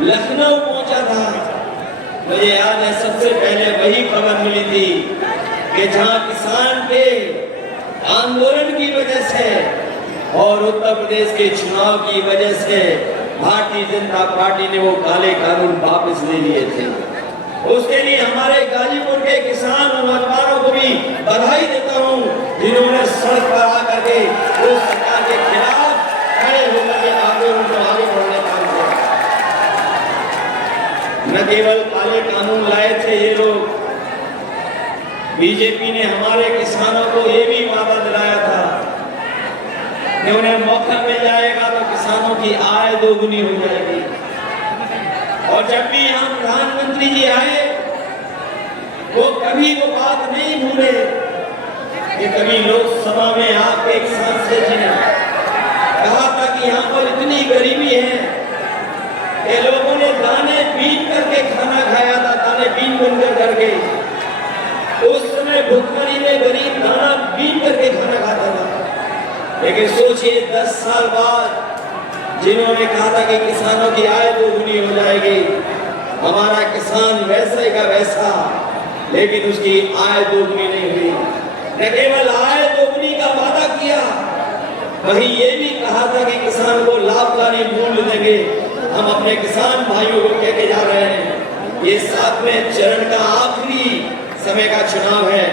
लखनऊ पहुंचा था। मुझे याद है सबसे पहले वही खबर मिली थी कि जहां किसान के आंदोलन की वजह से और उत्तर प्रदेश के चुनाव की वजह से भारतीय जनता पार्टी ने वो काले कानून वापस ले लिए थे। उसके लिए हमारे गाजीपुर के किसान और नौजवानों को भी बधाई देता हूं, जिन्होंने सड़क पर आकर के उस सरकार के खिलाफ खड़े होकर के आंदोलन को आगे बढ़ने का काम किया। न केवल काले कानून लाए थे ये लोग, बीजेपी ने हमारे किसानों को ये भी वादा दिलाया था कि उन्हें मौका मिल जाएगा तो किसानों की आय दोगुनी हो जाएगी। और जब भी यहाँ प्रधानमंत्री जी आए वो कभी वो बात नहीं भूले कि कभी लोकसभा में आपके एक सांसद जी ने कहा था कि यहाँ पर इतनी गरीबी है कि लोगों ने दाने बीन करके खाना खाया था, दाने बीन बुनकर करके। उस समय भुखमरी में गरीब दाना बीन करके खाना खाता था। लेकिन सोचिए 10 साल बाद जिन्होंने कहा था कि किसानों की आय दोगुनी हो जाएगी, हमारा किसान वैसे का वैसा, लेकिन उसकी आय दोगुनी नहीं हुई। न केवल आय दोगुनी का वादा किया, वहीं ये भी कहा था कि किसान को लाभकारी मूल्य देंगे। हम अपने किसान भाइयों को कहते जा रहे हैं, ये 7वें चरण का आखिरी समय का चुनाव है।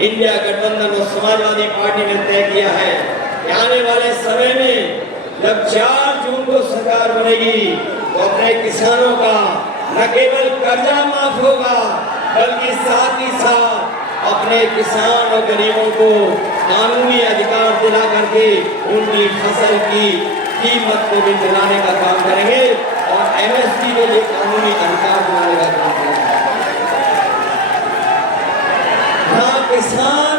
इंडिया गठबंधन और समाजवादी पार्टी ने तय किया है कि आने वाले समय में जब 4 जून को सरकार बनेगी तो अपने किसानों का न केवल कर्जा माफ होगा, बल्कि साथ ही साथ अपने किसान और गरीबों को कानूनी अधिकार दिला करके उनकी फसल की कीमत को भी दिलाने का काम करेंगे और एमएसपी के लिए कानूनी अधिकार दिलाने का काम करेंगे। हाँ, किसान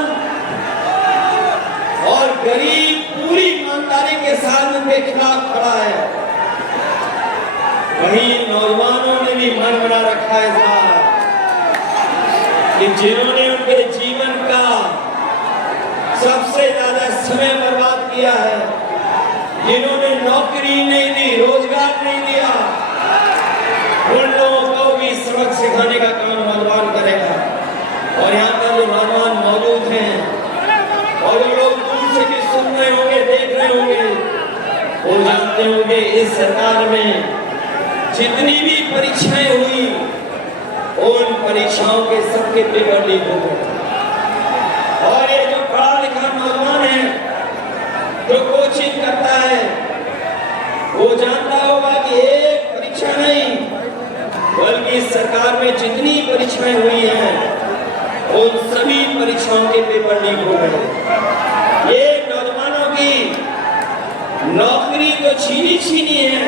और गरीब पूरी ईमानदारी के साथ उनके खिलाफ खड़ा है। वहीं नौजवानों ने भी मन बना रखा है इस बार कि जिन्होंने उनके जीवन का सबसे ज्यादा समय बर्बाद किया है, जिन्होंने नौकरी नहीं दी, रोजगार नहीं दिया, उन लोगों को भी सबक सिखाने का काम नौजवान करेगा। और यहाँ पर जो नौजवान मौजूद हैं और जो लोग दूर से भी सुन रहे होंगे, देख रहे होंगे, वो जानते होंगे इस सरकार में जितनी भी परीक्षाएं हुई उन परीक्षाओं के सबके पेपर लीक हो गए। और ये जो पढ़ा लिखा नौजवान है जो कोचिंग करता है वो जानता होगा कि एक परीक्षा नहीं बल्कि सरकार में जितनी परीक्षाएं हुई हैं उन सभी परीक्षाओं के पेपर लीक हो गए। ये नौजवानों की नौकरी तो छीनी है,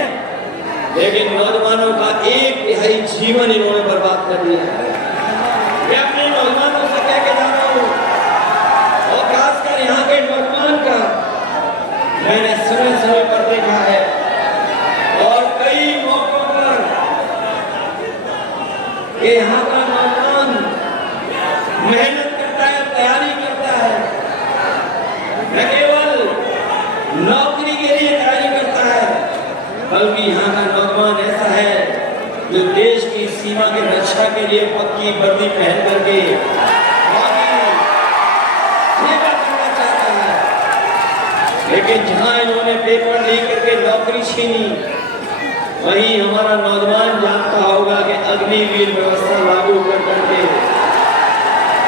लेकिन नौजवानों का 1/3 जीवन इन्होंने बर्बाद कर दिया है। मैं अपने नौजवानों से कह के जा रहा हूँ और खासकर यहाँ के नौजवान का मैंने समय पर देखा है और कई मौकों पर कि यहाँ का नौजवान मेहनत करता है, तैयारी करता है, न केवल नौकरी के लिए तैयारी करता है बल्कि यहाँ का नौजवान ऐसा है जो देश की सीमा की रक्षा के लिए पक्की वर्दी पहन करके सेवा करना चाहता है। लेकिन जहाँ इन्होंने पेपर लीक करके नौकरी छीनी, वहीं हमारा नौजवान जानता होगा कि अग्निवीर व्यवस्था लागू कर करके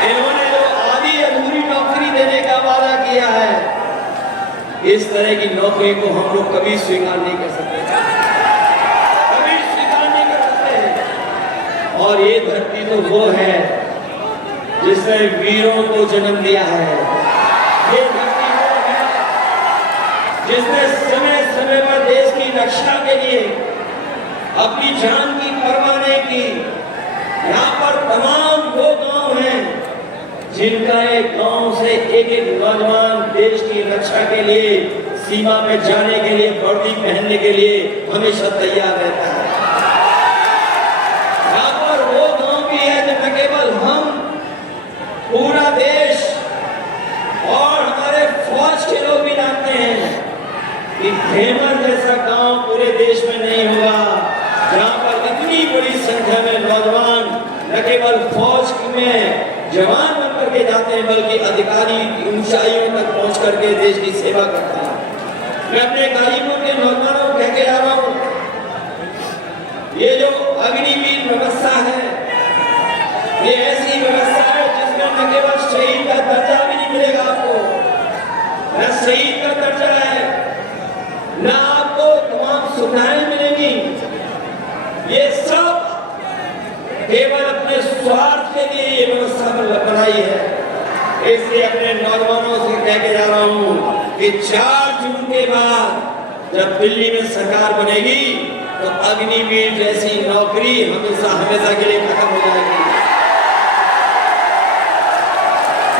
इन्होंने जो आधी अधूरी नौकरी देने का वादा किया है, इस तरह की नौकरी को हम लोग कभी स्वीकार नहीं कर सकते, कभी स्वीकार नहीं कर सकते। और ये धरती तो वो है जिसने वीरों को जन्म दिया है। ये धरती वो है जिसने समय समय पर देश की रक्षा के लिए अपनी जान की परवाह नहीं की। यहाँ पर तमाम वो गांव हैं जिनका एक गांव से एक नौजवान देश की रक्षा के लिए, सीमा पे जाने के लिए, वर्दी पहनने के लिए हमेशा तैयार रहता है। यहाँ पर वो गांव भी है जो न केवल हम, पूरा देश और हमारे फौज के लोग भी जानते हैं कि घेमर जैसा गांव पूरे देश में नहीं होगा जहाँ पर बल्कि अधिकारी की ऊंचाइयों तक पहुंच करके देश की सेवा करता है। मैं अपने गाजीपुर के नौजवानों को कह के जा रहा हूं, ये जो अग्निवीर व्यवस्था है, ये ऐसी व्यवस्था है जिसमें न केवल शहीद का दर्जा भी नहीं मिलेगा आपको, न शहीद का दर्जा है, न आपको तमाम सुविधाएं मिलेंगी। ये सब केवल अपने स्वार्थ के लिए ये व्यवस्था बनाई है। इसलिए अपने नौजवानों से कह के जा रहा हूं कि 4 जून के बाद जब दिल्ली में सरकार बनेगी तो अग्निवीर जैसी नौकरी हमेशा हमेशा के लिए खत्म हो जाएगी।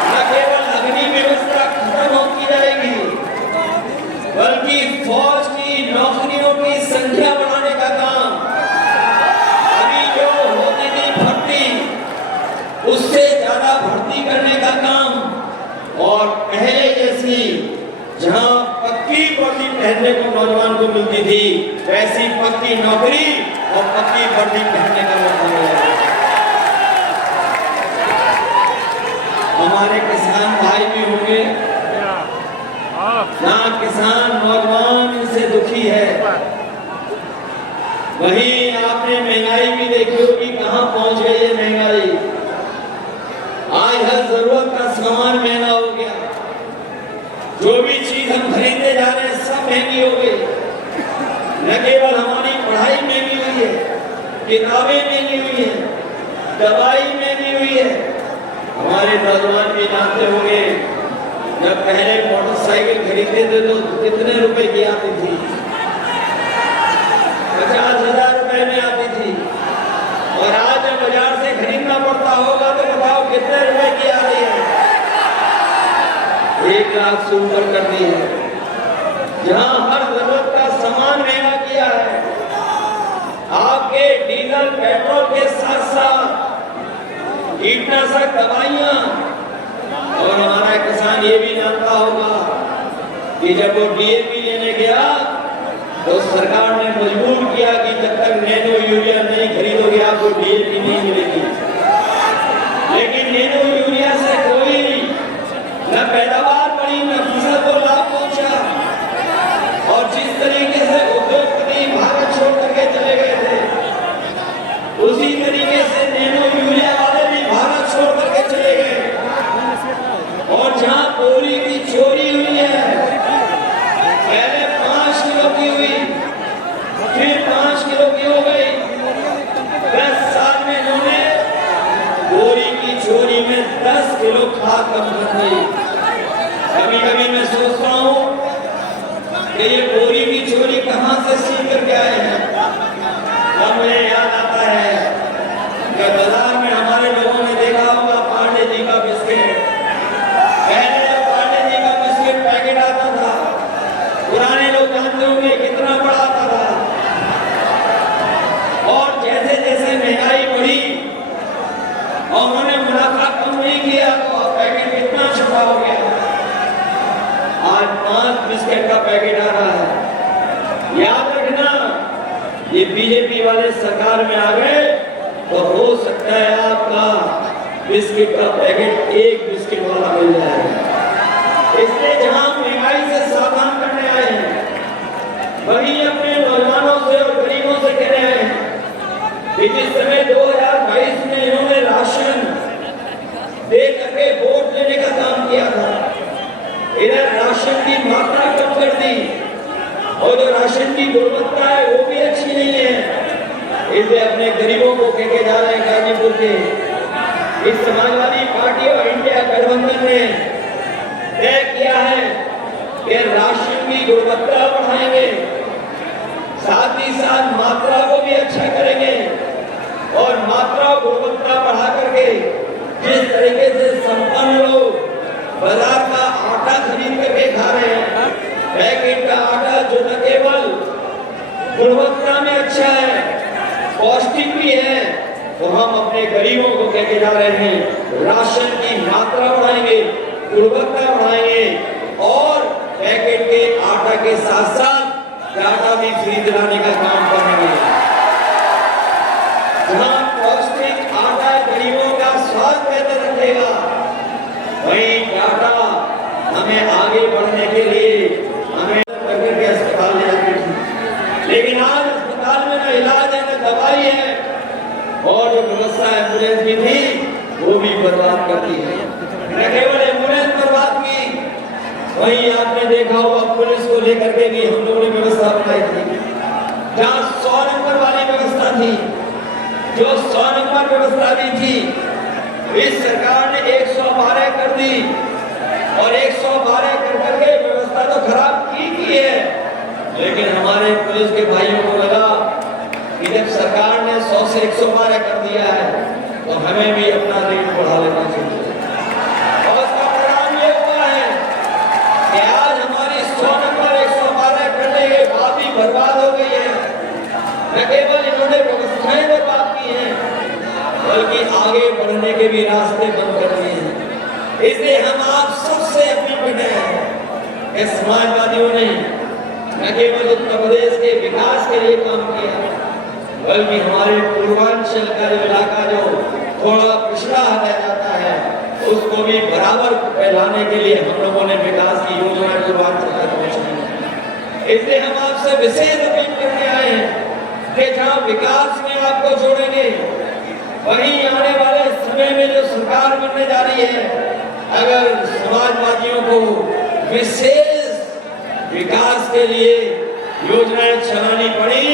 न केवल अग्नि व्यवस्था खत्म होती जाएगी, बल्कि फौज की नौकरियों की संख्या बढ़ाने का काम, अभी जो होती थी भर्ती, उससे ज्यादा भर्ती करने का काम, और पहले जैसी जहां पक्की वर्दी पहनने को नौजवान को मिलती थी, वैसी पक्की नौकरी और पक्की वर्दी पहनने का मौका मिलेगा। हमारे किसान भाई भी होंगे, जहां किसान नौजवान इनसे दुखी है, वहीं आपने महंगाई भी देखी होगी, कहां पहुंच गई है महंगाई। आज हर जरूरत का सामान महंगा हो गया, जो भी चीज हम खरीदने जा रहे हैं सब महंगी हो गई। न केवल हमारी पढ़ाई महंगी हुई है, किताबें महंगी हुई है, दवाई महंगी हुई है। हमारे नौजवान भी जानते होंगे, जब पहले मोटरसाइकिल खरीदते थे तो कितने रुपए की आती थी? 50,000 रुपए में आती थी, और आज जब बाजार से खरीदना पड़ता होगा तो बताओ कितने रुपए की आ रही है? 1 लाख से ऊपर कर दी है। जहां हर जरूरत का सामान महंगा किया है, आपके डीजल पेट्रोल के साथ साथ कीटनाशक दवाइयां, और हमारा किसान ये भी जानता होगा कि जब वो डीएपी लेने गया तो सरकार ने मजबूर किया कि जब तक नैनो यूरिया नहीं खरीदोगे आपको डीएपी नहीं मिलेगी। लेकिन नैनो यूरिया से कोई न पैदावार बढ़ी, न फसल को लाभ पहुंचा, और जिस तरीके से उद्योगपति भारत छोड़ करके चले गए थे, उसी तरीके से नैनो यूरिया वाले भी भारत छोड़ करके चले गए। और जहां बोरी की चोरी हुई है, पहले 5 किलो की हुई, फिर 5 किलो की हो गई, 10 साल में इन्होंने बोरी की चोरी में 10 किलो खाद कम कर दी। कभी कभी मैं सोचता हूँ कि ये बोरी की चोरी कहाँ से सीख करके आए हैं। तब मुझे याद आता है कि बाजार में हमारे लोगों ने देखा होगा पांडे जी का बिस्किट। पहले जब पांडे जी का बिस्किट पैकेट आता था, पुराने लोग जानते होंगे कितना बड़ा आता था, और जैसे जैसे महंगाई बढ़ी और उन्होंने मुनाफा कम नहीं किया तो पैकेट कितना छोटा हो गया। आज 5 बिस्किट का पैकेट आ रहा है। याद रखना, ये बीजेपी वाले सरकार में आ गए तो हो सकता है आपका बिस्किट का पैकेट 1 बिस्किट वाला मिल जाए। इसलिए जहां महंगाई से सावधान करने आए हैं, वहीं अपने नौजवानों से और गरीबों से कहने आए हैं कि जिस समय 2022 में इन्होंने राशन दे करके वोट लेने का काम किया था, इधर राशन की मात्रा कम कर दी, और जो राशन की गुणवत्ता है वो भी अच्छी नहीं है। इसलिए अपने गरीबों को कह के जा रहे हैं, गाजीपुर के इस समाजवादी पार्टी और इंडिया गठबंधन ने तय किया है कि राशन की गुणवत्ता बढ़ाएंगे, साथ ही साथ मात्रा को भी अच्छा करेंगे, और मात्रा गुणवत्ता बढ़ा करके जिस तरीके से संपन्न लोग बाजार का आटा खरीद करके खा रहे हैं, पैकेट का आटा जो न केवल गुणवत्ता में अच्छा है, पौष्टिक भी है, तो हम अपने गरीबों को कह के जा रहे हैं राशन की मात्रा बढ़ाएंगे, गुणवत्ता बढ़ाएंगे, और पैकेट के आटा के साथ साथ आटा भी फ्री दिलाने का काम करेंगे। जहां पौष्टिक आटा गरीबों का स्वास्थ्य बेहतर रखेगा, वही टाटा हमें आगे बढ़ने के लिए हमें करके अस्पताल ले जाती थी, लेकिन आज अस्पताल में ना इलाज है ना दवाई है, और जो व्यवस्था एम्बुलेंस की थी वो भी बर्बाद करती है। न केवल एम्बुलेंस बर्बाद की, वही आपने देखा होगा पुलिस को लेकर के भी हम लोगों ने व्यवस्था बनाई थी, जहाँ 100 नंबर वाली व्यवस्था थी, जो 100 नंबर व्यवस्था दी थी, इस सरकार ने 112 कर दी, और 112 कर करके व्यवस्था तो खराब की है। लेकिन हमारे पुलिस के भाइयों को लगा कि जब सरकार ने 100 से 112 कर दिया है तो हमें भी अपना रेट बढ़ा लेना चाहिए, और उसका परिणाम ये हुआ है कि आज हमारी 100 नंबर 112 करने के बाद भी बर्बाद हो गई है। न केवल इन्होंने व्यवस्थाएं बर्बाद की हैं, बल्कि आगे बढ़ने के भी रास्ते बंद कर दिए हैं। इसलिए हम आप सबसे अपील करते हैं कि समाजवादियों ने न केवल उत्तर प्रदेश के विकास के लिए काम किया, बल्कि हमारे पूर्वांचल का जो इलाका जो थोड़ा पिछड़ा रह जाता है उसको भी बराबर फैलाने के लिए हम लोगों ने विकास की योजना पूर्वांचल तक पहुंचाई है। इसलिए हम आपसे विशेष अपील करने आए हैं कि जहाँ विकास में आपको जोड़ेंगे, वहीं आने वाले समय में जो सरकार बनने जा रही है, अगर समाजवादियों को विशेष विकास के लिए योजनाएं चलानी पड़ी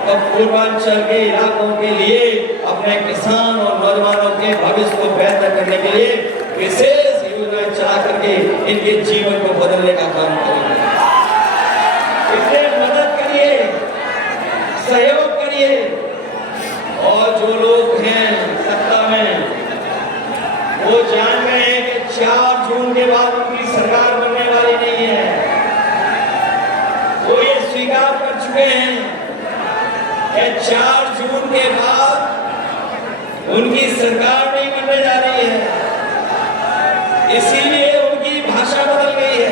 तो पूर्वांचल के इलाकों के लिए अपने किसान और नौजवानों के भविष्य को बेहतर करने के लिए विशेष योजनाएं चला करके इनके जीवन को बदलने का काम करेंगे। इसलिए मदद करिए, सहयोग करिए, और जो लोग हैं सत्ता में वो जान गए हैं कि 4 जून के बाद उनकी सरकार बनने वाली नहीं है। वो ये स्वीकार कर चुके हैं कि 4 जून के बाद उनकी सरकार नहीं बनने जा रही है, इसीलिए उनकी भाषा बदल गई है,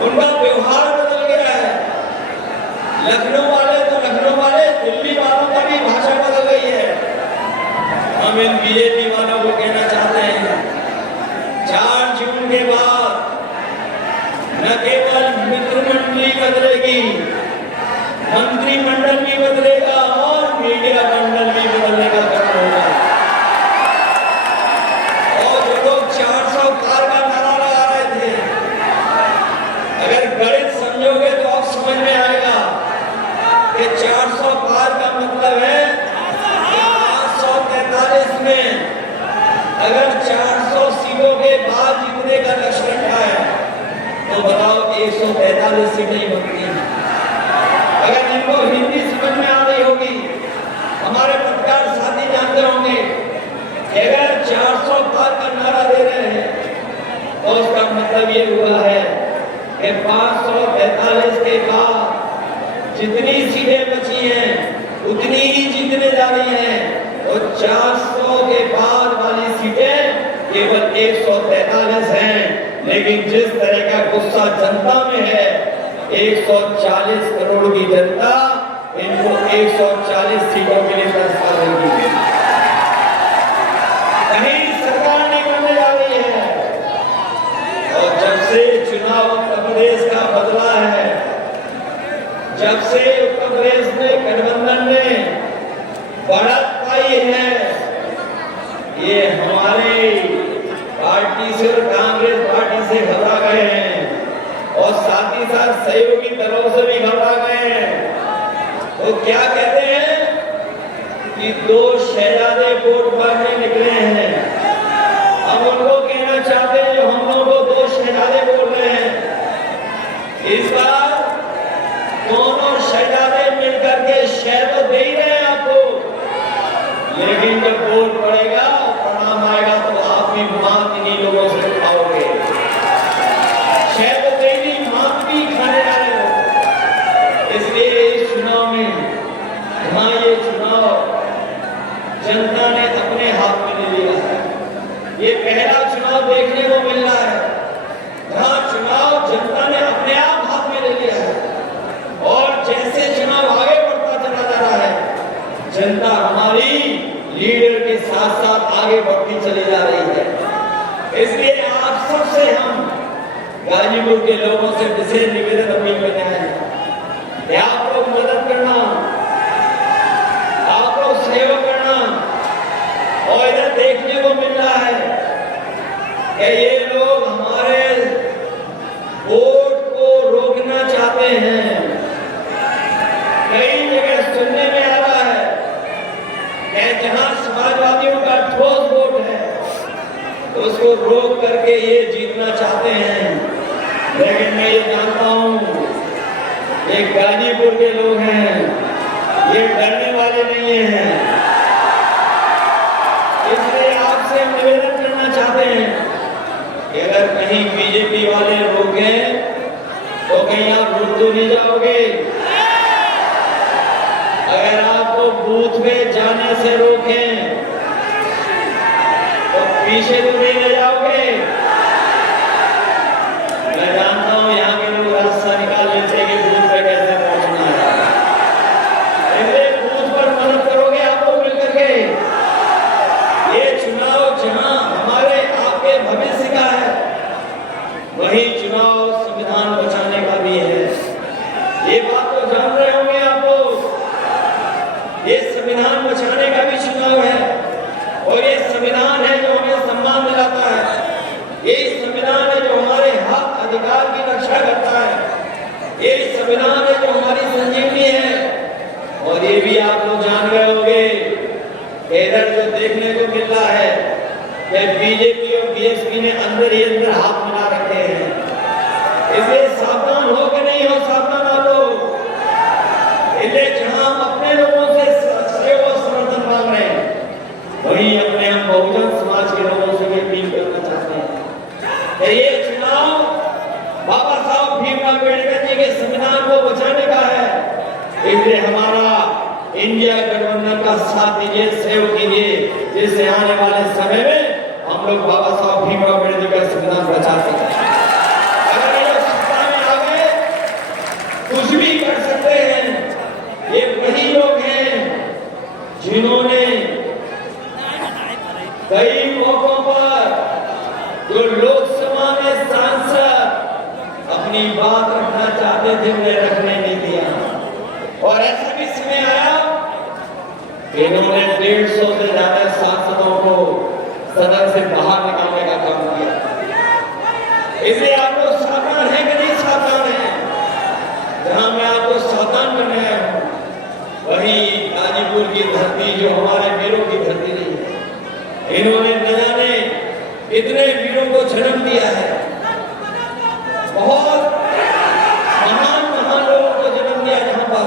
उनका व्यवहार बदल गया है। लखनऊ वाले तो लखनऊ वाले, दिल्ली वालों का भी भाषा बदल गई है। हम इन बीजेपी वालों को कहना चाहते हैं 4 जून के बाद न केवल मित्र मंडली बदलेगी, मंत्रिमंडल भी बदलेगा और मीडिया मंडल भी बदलने का काम होगा। और जो लोग 400 पार का नारा लगा रहे थे, अगर गणित समझोगे तो आप समझ में आएगा कि 400 पार का मतलब है 543 में अगर 400 सीटों के बाद जीतने का लक्ष्य रखा है तो बताओ 143 सीटें बनती हैं। अगर इनको हिंदी समझ में आ रही होगी, हमारे पत्रकार साथी जानते होंगे कि अगर 400 पार का नारा दे रहे हैं तो उसका मतलब ये हुआ है कि 543 के बाद जितनी सीटें बची हैं उतनी ही जीतने जा रही हैं, और 400 के बाद वाली सीटें केवल 143 हैं। लेकिन जिस तरह का गुस्सा जनता में है, 140 करोड़ की जनता इनको 140 सीटों के लिए फैसला देगी। कहीं सरकार नहीं बनने जा रही है। और जब से चुनाव उत्तर प्रदेश का बदला है, जब से उत्तर प्रदेश में गठबंधन ने बढ़त पाई है, ये हमारे पार्टी से और कांग्रेस पार्टी से घबरा गए हैं, और साथ ही साथ सहयोगी दलों से भी घबरा गए हैं। तो क्या कहते हैं कि 2 शहजादे वोट मांगने निकले हैं। हम उनको कहना चाहते हैं जो हम लोगों को 2 शहजादे बोल रहे हैं, इस बार दोनों शहजादे मिलकर के शहर तो दे ही रहे हैं आपको, लेकिन जब वोट पड़ेगा परिणाम आएगा तो आप भी मात इन्हीं लोगों से खाओगे। शहर तो दे ही मात भी खाने जा रहे हो। इसलिए इस चुनाव में, हाँ, ये चुनाव जनता ने अपने हाथ में ले लिया है। ये पहला चुनाव देखने को मिल रहा है जहाँ चुनाव जनता ने अपने आप हाथ में ले लिया है, और जैसे चुनाव आगे बढ़ता चला जा रहा है, जनता हमारी लीडर के साथ साथ आगे बढ़ती चली जा रही है। इसलिए आप सबसे हम गाजीपुर के लोगों से विशेष निवेदन अपील करने आए हैं कि आप लोग मदद करना, आप लोग सेवा करना। और इधर देखने को मिल रहा है कि ये लोग हमारे वोट को रोकना चाहते हैं। कई जगह सुनने में आ रहा है कि जहां समाजवादियों का ठोस वोट है उसको रोक करके ये जीतना चाहते हैं। लेकिन मैं ये जानता हूं ये गाजीपुर के लोग हैं, ये डरने वाले नहीं हैं। इसलिए आपसे हम निवेदन करना चाहते हैं कि अगर कहीं बीजेपी वाले रोकें तो कहीं आप रुक तो नहीं जाओगे। अगर आपको बूथ पे जाने से रोकें तो पीछे तो नहीं ले जाओगे। मैं जानता हूं यहाँ के लोग रास्ता निकाल लेते हैं कि बूथ पे कैसे पहुंचना है। इसलिए बूथ पर मदद करोगे आप लोग मिलकर के। ये चुनाव जहां हमारे आपके भविष्य का है वही चुनाव संविधान बचाने का भी है। ये बात तो जान रहे होंगे आप लोग। ये संविधान बचाने का भी चुनाव है और ये संविधान है जो हमें सम्मान दिलाता है। ये संविधान है जो हमारे हक अधिकार की रक्षा करता है। ये संविधान है जो हमारी संजीवनी है। और ये भी आप लोग जान रहे होंगे इधर जो देखने को मिल रहा है कि बीजेपी और बीएसपी ने अंदर ही अंदर हाथ मिला रखे हैं। इसलिए सावधान हो कि नहीं हो, सावधान आप लोग। इसलिए जहां हम अपने लोगों से सहयोग और समर्थन मांग रहे हैं वही अपने हम बहुजन समाज के लोगों से भी अपील करना चाहते हैं कि ये चुनाव बाबा साहब भीमराव अम्बेडकर जी के संविधान को बचाने का है। इसलिए हमारा इंडिया गठबंधन का साथ दीजिए, सहयोग कीजिए, जिससे आने वाले समय में हम लोग बाबा साहब भीमराव अम्बेडकर जी का संविधान बचा सकें। अगर ये लोग सत्ता में आ गए कुछ भी कर सकते हैं। ये वही लोग हैं जिन्होंने कई मौकों पर जो लोकसभा में सांसद अपनी बात रखना चाहते थे उन्हें रखने नहीं दिया। और ऐसा भी समय आया इन्होंने 150 से ज्यादा सांसदों को सदन से बाहर निकालने का काम किया। इसलिए आप लोग सावधान हैं कि नहीं सावधान हैं? जहां मैं आपको सावधान करने आया हूं वही गाजीपुर की धरती जो हमारे वीरों की धरती नहीं है। इन्होंने न जाने इतने वीरों को जन्म दिया है। बहुत महान महान लोगों को जन्म दिया जहां पर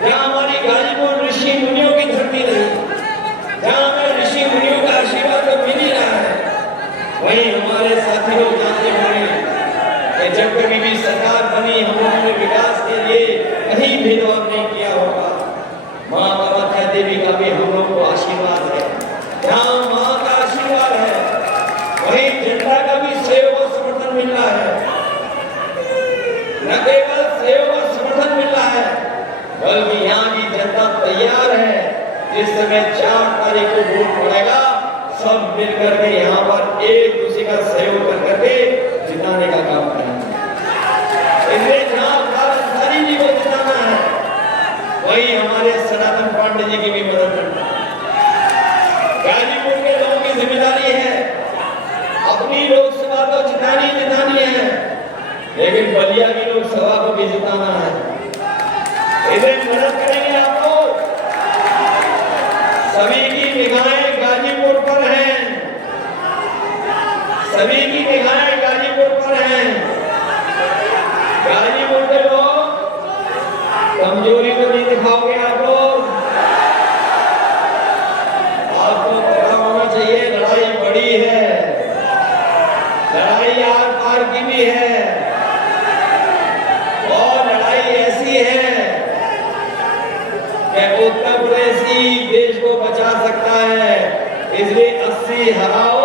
जहां हमारी गाजीपुर ऋषि मुनियों की धरती रही, जहां हमें ऋषि मुनियों का आशीर्वाद तो मिल ही रहा है। वही हमारे साथी लोग जानते होंगे कि जब कभी भी सरकार बनी हम लोगों ने विकास के लिए कहीं भेदभाव नहीं किया होगा। मां कामाख्या देवी का भी हम लोग को आशीर्वाद है। जहां मां का आशीर्वाद है वही जनता का भी सहयोग और समर्थन मिल रहा है। न केवल सहयोग और समर्थन मिल रहा है बल्कि यहाँ की जनता तैयार है। जिस समय 4 तारीख को वोट पड़ेगा सब मिलकर के यहाँ पर एक दूसरे का सहयोग कर करके जिताने का काम करेंगे। इसलिए जहाँ भारत जी को जिताना है वही हमारे सनातन पांडे जी की भी मदद करना है। गाजीपुर के लोगों की जिम्मेदारी है अपनी लोकसभा को जितानी है, लेकिन बलिया की लोकसभा को भी जिताना है। इसे मदद करेंगे आप लोग। सभी की निगाहें गाजीपुर पर हैं, सभी की निगाहें गाजीपुर पर हैं। गाजीपुर के लोग कमजोरी को नहीं दिखाओगे आप लोग। आपको पता होना चाहिए लड़ाई बड़ी है, लड़ाई आर पार की भी है और लड़ाई ऐसी है कि उत्तर प्रदेश ही देश को बचा सकता है। इसलिए 80 हराओ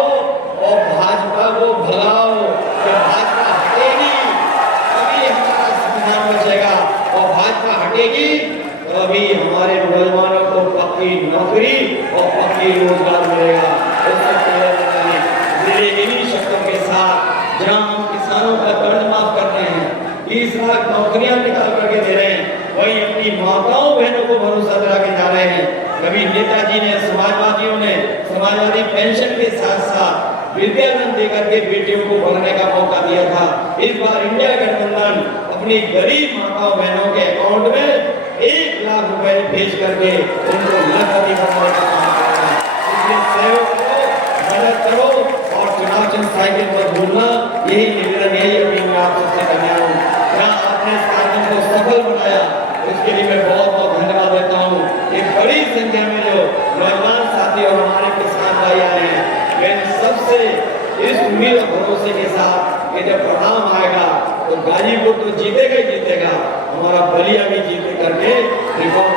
और भाजपा को भगाओ। जब भाजपा हटेगी तभी हमारा संविधान बचेगा और भाजपा हटेगी तो अभी हमारे नौजवानों को पक्की नौकरी और पक्की रोजगार मिलेगा। इसलिए इन्हीं 20 लाख नौकरियां निकाल करके दे रहे हैं, वहीं अपनी माताओं बहनों को भरोसा दिला के जा रहे हैं। कभी नेताजी ने, समाजवादियों ने समाजवादी पेंशन के साथ साथ विद्याधन देकर के बेटियों को पढ़ने का मौका दिया था। इस बार इंडिया गठबंधन अपनी गरीब माताओं बहनों के अकाउंट में 1 लाख रुपए भेज करके उनको लखपति बनाने का काम कर रहा है। इसलिए सहयोग करो, मदद करो और चुनाव चिन्ह साइकिल मत भूलना। यही निवेदन, यही अपील मैं आप सबसे कर रहा हूँ। क्या आपने इस कार्यक्रम को सफल बनाया, उसके लिए मैं बहुत बहुत धन्यवाद देता हूँ। एक बड़ी संख्या में जो नौजवान साथी और हमारे किसान भाई आए हैं, मैं सबसे इस उम्मीद और भरोसे के साथ कि जब परिणाम आएगा तो गाजीपुर तो जीतेगा ही जीतेगा, हमारा बलिया भी जीते करके रिकॉर्ड